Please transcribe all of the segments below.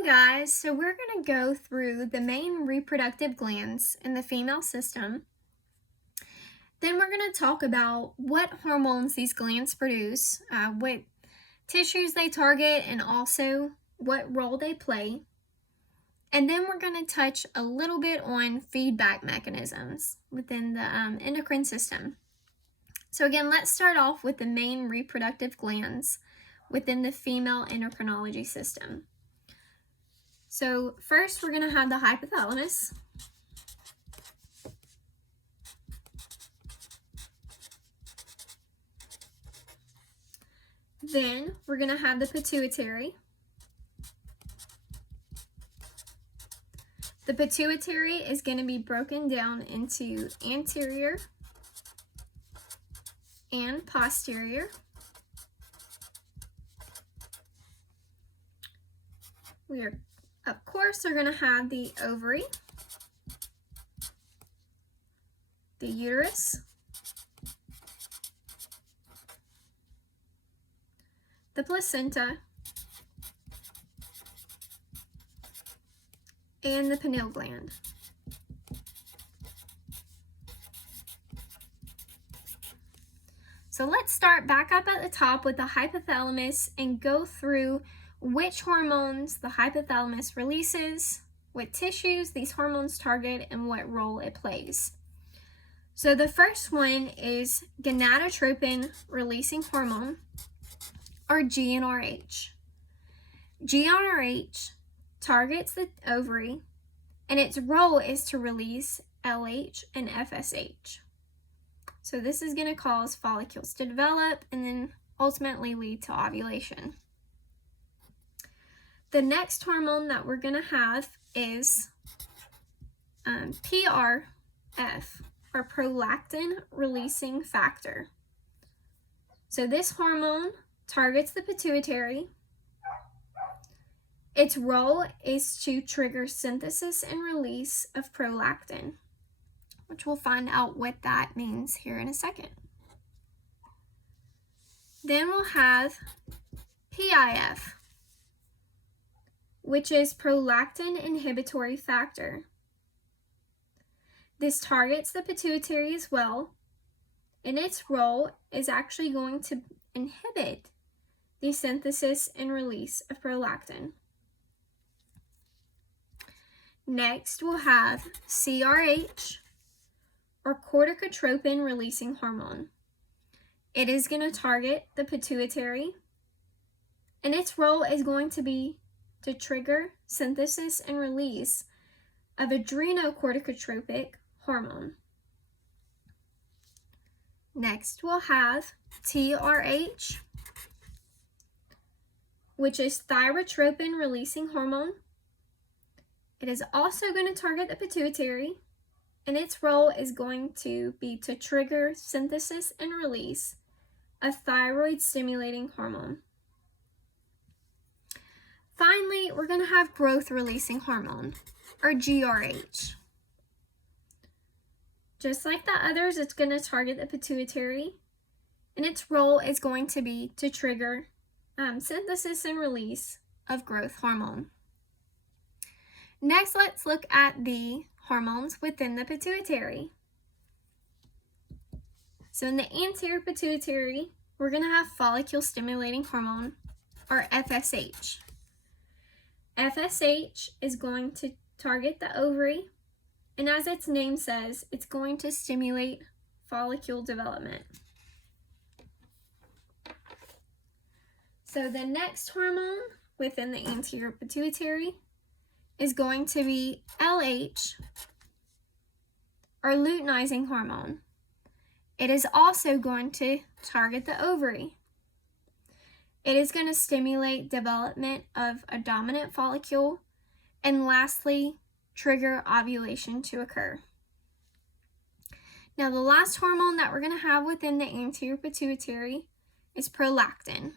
Hey guys, so we're going to go through the main reproductive glands in the female system. Then we're going to talk about what hormones these glands produce, what tissues they target, and also what role they play. And then we're going to touch a little bit on feedback mechanisms within the endocrine system. So again, let's start off with the main reproductive glands within the female endocrinology system. So first we're going to have the hypothalamus. Then we're going to have the pituitary. The pituitary is going to be broken down into anterior and posterior. We are, of course, going to have the ovary, the uterus, the placenta, and the pineal gland. So let's start back up at the top with the hypothalamus and go through which hormones the hypothalamus releases, what tissues these hormones target, and what role it plays. So the first one is gonadotropin releasing hormone, or GnRH. GnRH targets the ovary, and its role is to release LH and FSH. So this is going to cause follicles to develop and then ultimately lead to ovulation. The next hormone that we're going to have is PRF, or prolactin releasing factor. So this hormone targets the pituitary. Its role is to trigger synthesis and release of prolactin, which we'll find out what that means here in a second. Then we'll have PIF, which is prolactin inhibitory factor. This targets the pituitary as well, and its role is actually going to inhibit the synthesis and release of prolactin. Next, we'll have CRH, or corticotropin releasing hormone. It is going to target the pituitary, and its role is going to be to trigger synthesis and release of adrenocorticotropic hormone. Next, we'll have TRH, which is thyrotropin releasing hormone. It is also going to target the pituitary, and its role is going to be to trigger synthesis and release of thyroid stimulating hormone. Finally, we're going to have growth releasing hormone, or GRH. Just like the others, it's going to target the pituitary, and its role is going to be to trigger synthesis and release of growth hormone. Next, let's look at the hormones within the pituitary. So in the anterior pituitary, we're going to have follicle stimulating hormone, or FSH. FSH is going to target the ovary, and as its name says, it's going to stimulate follicle development. So the next hormone within the anterior pituitary is going to be LH, or luteinizing hormone. It is also going to target the ovary. It is going to stimulate development of a dominant follicle, and lastly, trigger ovulation to occur. Now, the last hormone that we're going to have within the anterior pituitary is prolactin.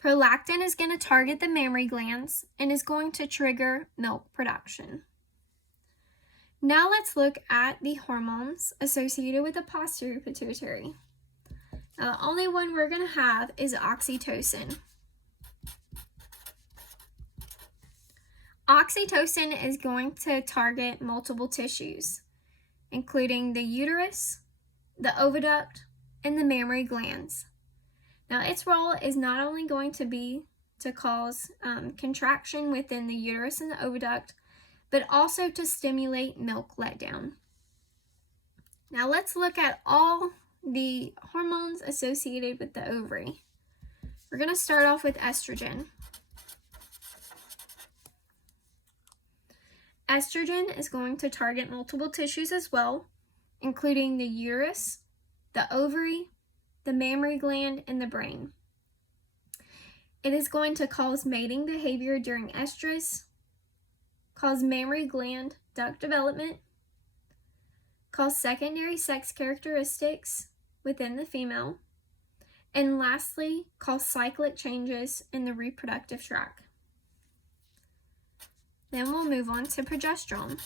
Prolactin is going to target the mammary glands and is going to trigger milk production. Now let's look at the hormones associated with the posterior pituitary. Now, the only one we're going to have is oxytocin. Oxytocin is going to target multiple tissues, including the uterus, the oviduct, and the mammary glands. Now, its role is not only going to be to cause contraction within the uterus and the oviduct, but also to stimulate milk letdown. Now, let's look at all the hormones associated with the ovary. We're going to start off with estrogen. Estrogen is going to target multiple tissues as well, including the uterus, the ovary, the mammary gland, and the brain. It is going to cause mating behavior during estrus, cause mammary gland duct development, cause secondary sex characteristics within the female, and lastly, cause cyclic changes in the reproductive tract. Then we'll move on to progesterone.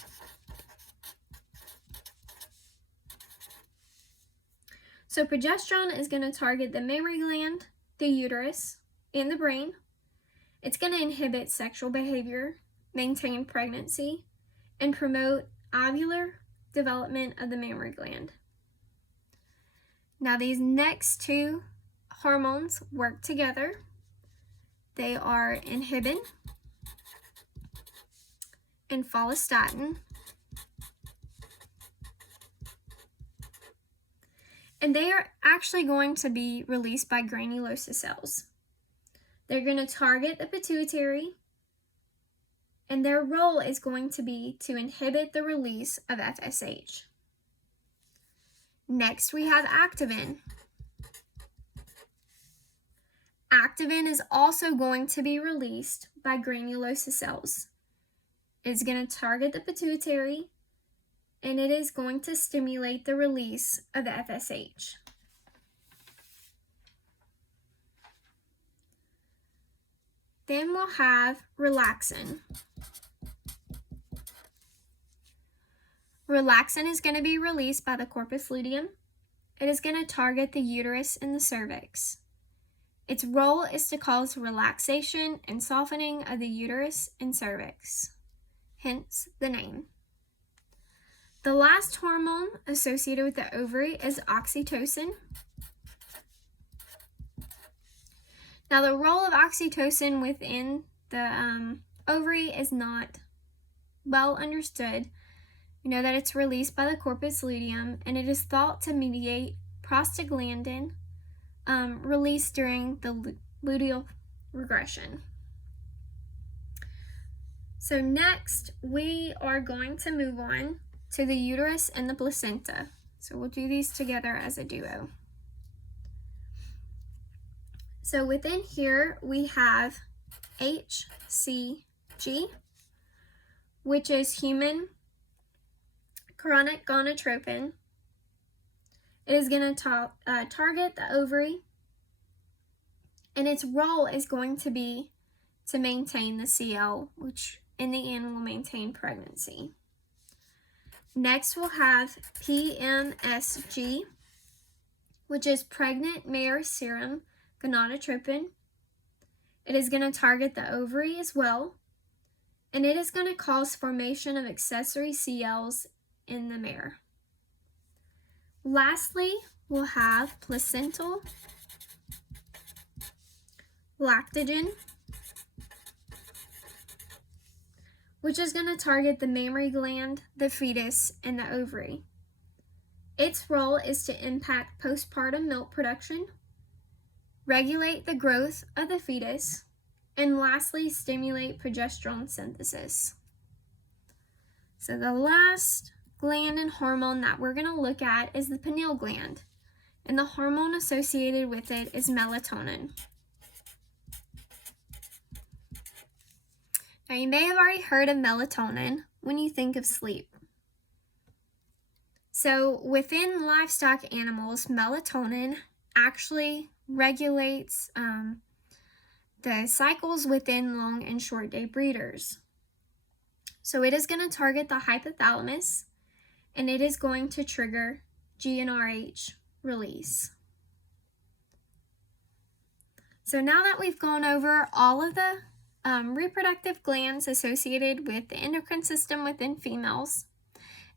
So progesterone is going to target the mammary gland, the uterus, and the brain. It's going to inhibit sexual behavior, maintain pregnancy, and promote ovular development of the mammary gland. Now, these next two hormones work together. They are inhibin and follistatin. And they are actually going to be released by granulosa cells. They're going to target the pituitary, and their role is going to be to inhibit the release of FSH. Next, we have activin. Activin is also going to be released by granulosa cells. It's going to target the pituitary, and it is going to stimulate the release of FSH. Then we'll have relaxin. Relaxin is going to be released by the corpus luteum. It is going to target the uterus and the cervix. Its role is to cause relaxation and softening of the uterus and cervix, hence the name. The last hormone associated with the ovary is oxytocin. Now, the role of oxytocin within the ovary is not well understood. We know that it's released by the corpus luteum, and it is thought to mediate prostaglandin released during the luteal regression. So next, we are going to move on to the uterus and the placenta. So we'll do these together as a duo. So within here, we have HCG, which is human chronic gonadotropin. It is going to target the ovary, and its role is going to be to maintain the CL, which in the end will maintain pregnancy. Next, we'll have PMSG, which is pregnant mare serum gonadotropin. It is going to target the ovary as well, and it is going to cause formation of accessory CLs in the mare. Lastly, we'll have placental lactogen, which is going to target the mammary gland, the fetus, and the ovary. Its role is to impact postpartum milk production, regulate the growth of the fetus, and lastly, stimulate progesterone synthesis. So the last gland and hormone that we're going to look at is the pineal gland, and the hormone associated with it is melatonin. Now, you may have already heard of melatonin when you think of sleep. So within livestock animals, melatonin actually regulates the cycles within long and short day breeders. So it is going to target the hypothalamus, and it is going to trigger GnRH release. So now that we've gone over all of the reproductive glands associated with the endocrine system within females,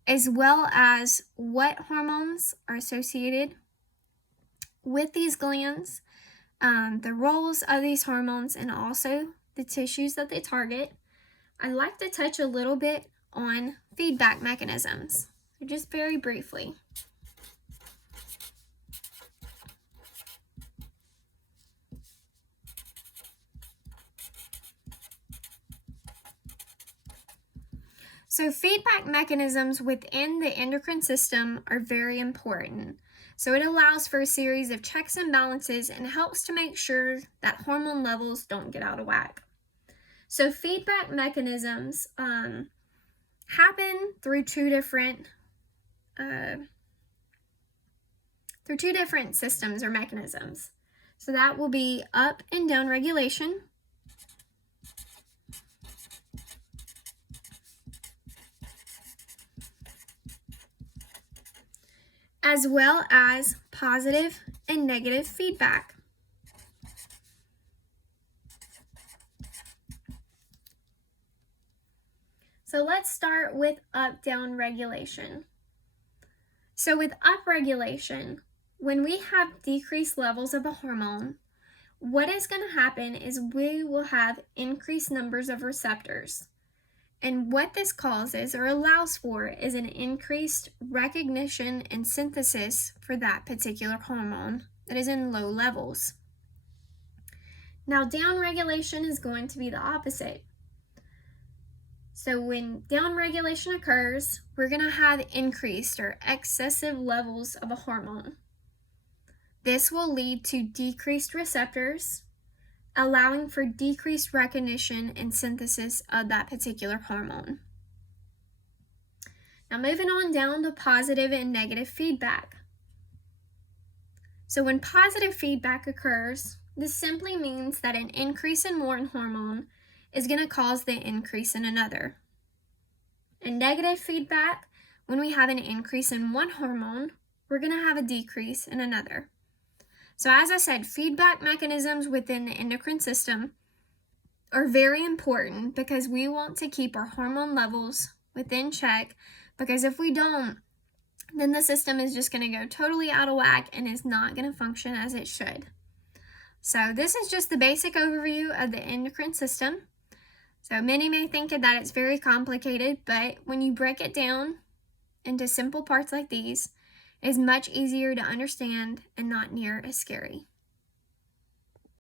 as well as what hormones are associated with these glands, the roles of these hormones, and also the tissues that they target, I'd like to touch a little bit on feedback mechanisms, just very briefly. So feedback mechanisms within the endocrine system are very important. So it allows for a series of checks and balances and helps to make sure that hormone levels don't get out of whack. So feedback mechanisms happen through two different systems or mechanisms. So that will be up and down regulation, as well as positive and negative feedback. So let's start with up-down regulation. So with upregulation, when we have decreased levels of a hormone, what is going to happen is we will have increased numbers of receptors. And what this causes or allows for is an increased recognition and synthesis for that particular hormone that is in low levels. Now, downregulation is going to be the opposite. So when downregulation occurs, we're going to have increased or excessive levels of a hormone. This will lead to decreased receptors, allowing for decreased recognition and synthesis of that particular hormone. Now moving on down to positive and negative feedback. So when positive feedback occurs, this simply means that an increase in one hormone is going to cause the increase in another. And negative feedback, when we have an increase in one hormone, we're going to have a decrease in another. So as I said, feedback mechanisms within the endocrine system are very important because we want to keep our hormone levels within check, because if we don't, then the system is just going to go totally out of whack and is not going to function as it should. So this is just the basic overview of the endocrine system. So many may think that it's very complicated, but when you break it down into simple parts like these, it's much easier to understand and not near as scary.